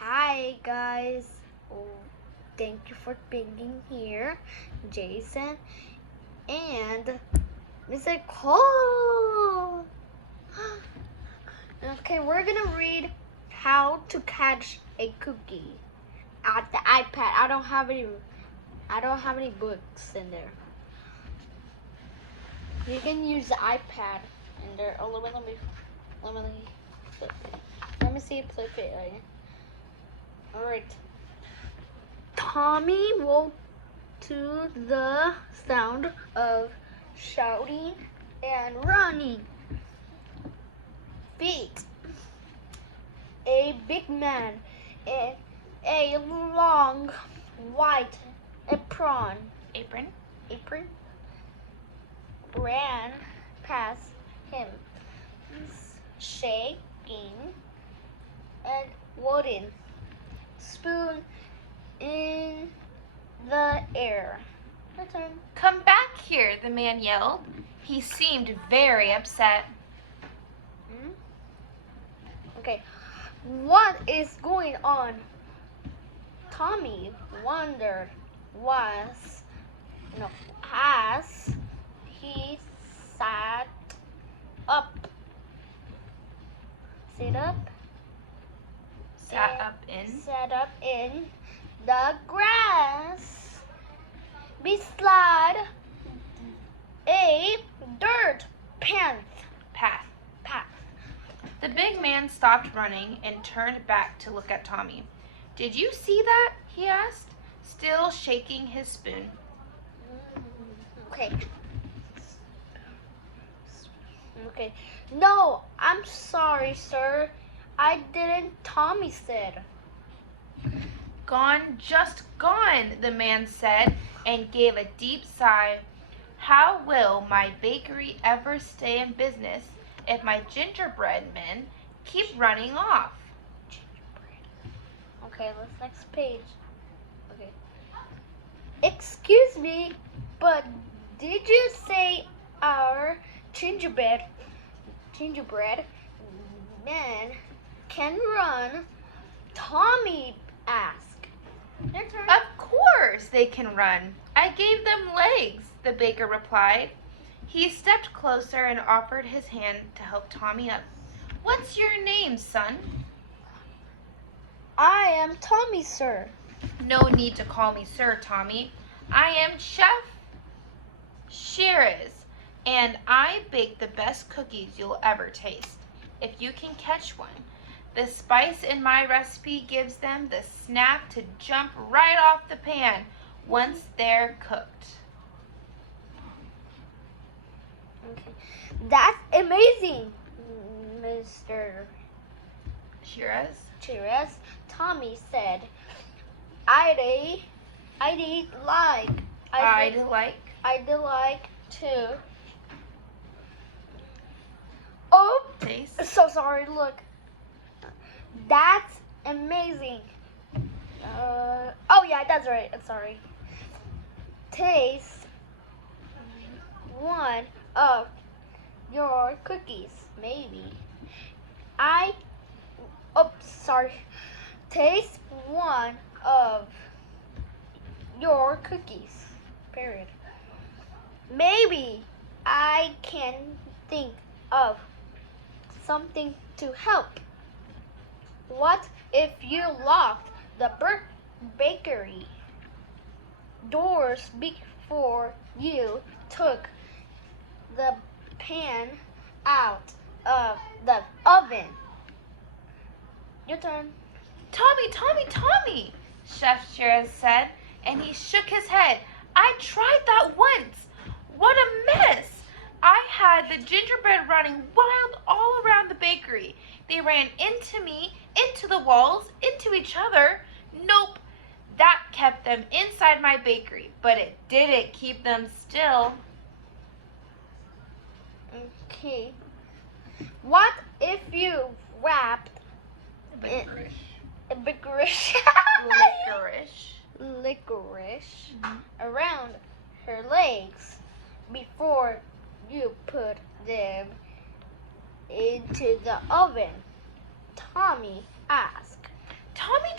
Hi guys. Oh, thank you for being here, Jason and Mr. Cole. Okay, we're gonna read how to catch a cookie at the iPad. I don't have any books in there. You can use the iPad in there. Oh, let me see it flip it. Alright. Tommy woke to the sound of shouting and running feet. A big man in a long white apron ran past him, shaking and wooden spoon in the air. Your turn. Come back here, the man yelled. He seemed very upset. Okay, what is going on? Tommy wondered as he sat up. Sat up in the grass beside a dirt path. The big man stopped running and turned back to look at Tommy. Did you see that? He asked, still shaking his spoon. Okay. No, I'm sorry, sir. I didn't, Tommy said. Gone, just gone, the man said, and gave a deep sigh. How will my bakery ever stay in business if my gingerbread men keep running off? Okay, let's next page. Okay. Excuse me, but did you say our gingerbread men can run? Tommy asked. Your turn. Of course they can run. I gave them legs, the baker replied. He stepped closer and offered his hand to help Tommy up. What's your name, son? I am Tommy, sir. No need to call me sir, Tommy. I am Chef Shiraz, and I bake the best cookies you'll ever taste. If you can catch one, the spice in my recipe gives them the snap to jump right off the pan once they're cooked. Okay. That's amazing, Mr. Shiraz? Tommy said. I'd like to. Oh, Taste. so sorry. Look, that's amazing. Oh yeah, that's right. I'm sorry. Taste one of your cookies, maybe. Taste one of your cookies. Period. Maybe I can think of something to help. What if you locked the bakery doors before you took the pan out of the oven? Your turn. Tommy, Chef Shiraz said, and he shook his head. I tried that once. What a mess. I had the gingerbread running wild all around the bakery. They ran into me, into the walls, into each other. Nope, that kept them inside my bakery, but it didn't keep them still. Okay. What if you wrapped licorice around her legs before you put them into the oven? Tommy asked. Tommy,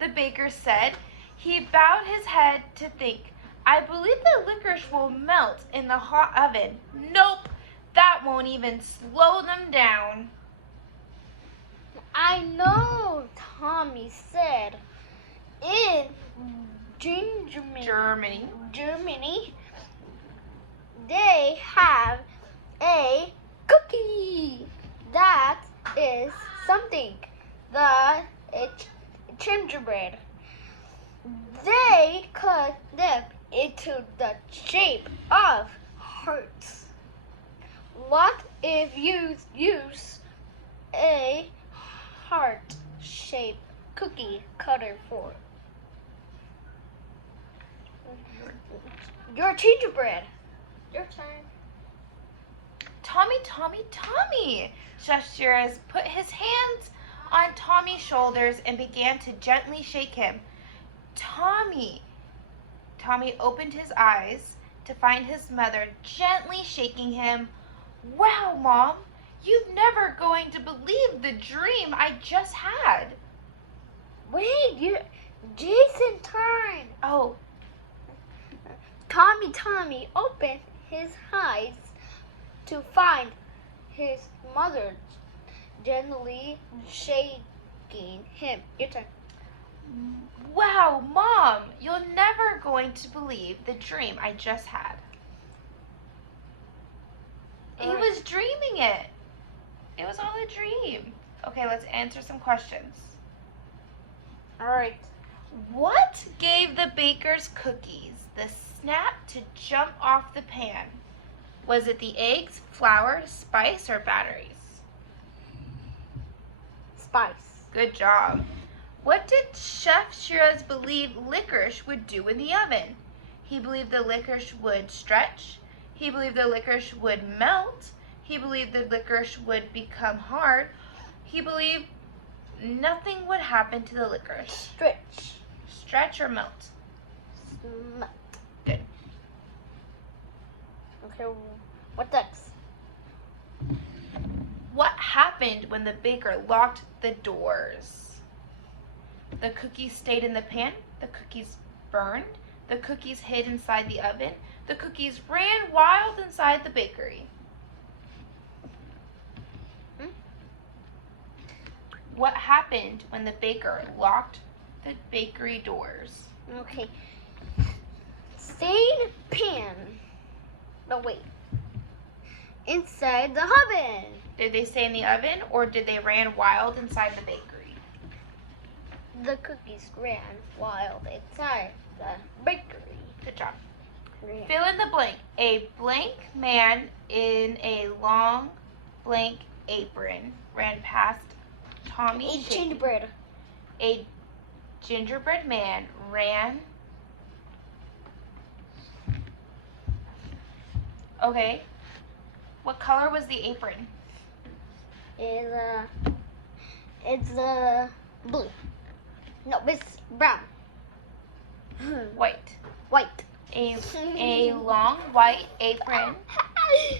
the baker said. He bowed his head to think. I believe the licorice will melt in the hot oven. Nope, that won't even slow them down. I know, Tommy said. In Germany, they have a cookie that is something. It's gingerbread. They cut them into the shape of hearts. What if you use a heart-shaped cookie cutter for your gingerbread? Your turn. Tommy, Chef Shiraz put his hands on Tommy's shoulders and began to gently shake him. Tommy opened his eyes to find his mother gently shaking him. Wow, Mom, you're never going to believe the dream I just had. Wait, Jason turn. Oh. Tommy opened his eyes to find his mother gently shaking him. Your turn. Wow, Mom, you're never going to believe the dream I just had. He was dreaming it. It was all a dream. Okay, let's answer some questions. All right. What gave the baker's cookies the snap to jump off the pan? Was it the eggs, flour, spice, or batteries? Spice. Good job. What did Chef Shiraz believe licorice would do in the oven? He believed the licorice would stretch. He believed the licorice would melt. He believed the licorice would become hard. He believed nothing would happen to the licorice. Stretch. Stretch or melt? Melt. Good. Okay, what next? What happened when the baker locked the doors? The cookies stayed in the pan. The cookies burned. The cookies hid inside the oven. The cookies ran wild inside the bakery. What happened when the baker locked the bakery doors? Okay. Stay in pan. No, wait. Inside the oven. Did they stay in the oven or did they ran wild inside the bakery? The cookies ran wild inside the bakery. Good job. Fill in the blank. A blank man in a long blank apron ran past Tommy. A gingerbread. A gingerbread man ran. Okay. What color was the apron? It's blue. No, it's brown. White. White. A long white apron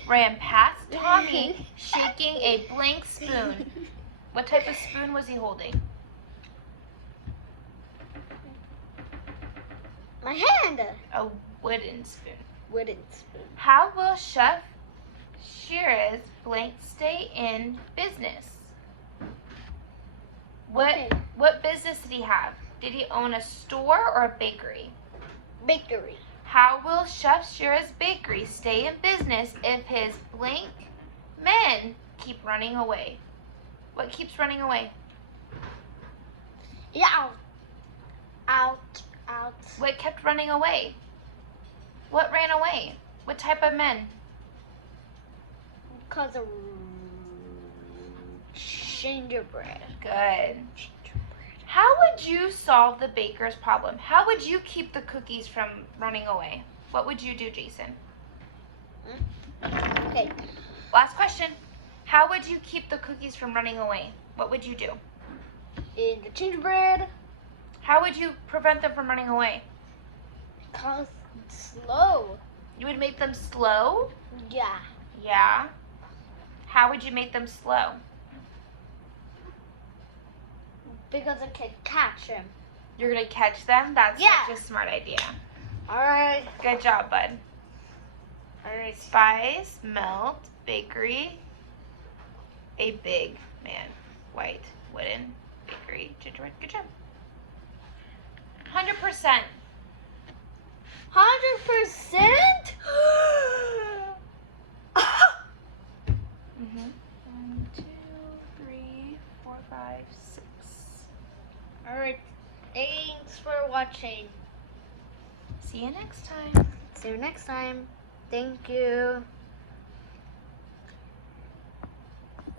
ran past Tommy shaking a blank spoon. What type of spoon was he holding? My hand. A wooden spoon. Wooden spoon. How will Chef Shiraz blank stay in business? What business did he have? Did he own a store or a bakery? Bakery. How will Chef Shiraz Bakery stay in business if his blank men keep running away? What keeps running away? Yeah. Out. What kept running away? What ran away? What type of men? Because of gingerbread. Good. How would you solve the baker's problem? How would you keep the cookies from running away? What would you do, Jason? Okay. Last question. How would you keep the cookies from running away? What would you do? In the gingerbread. How would you prevent them from running away? Because it's slow. You would make them slow? Yeah. Yeah. How would you make them slow? Because I can catch him. You're gonna catch them? That's Yeah. such a smart idea. Alright. Good job, bud. Alright. Spice, melt, bakery, a big man, white, wooden, bakery, gingerbread. Good job. 100%. 100%? Mm-hmm. 1, 2, 3, 4, 5, 6. Alright. Thanks for watching. See you next time. See you next time. Thank you.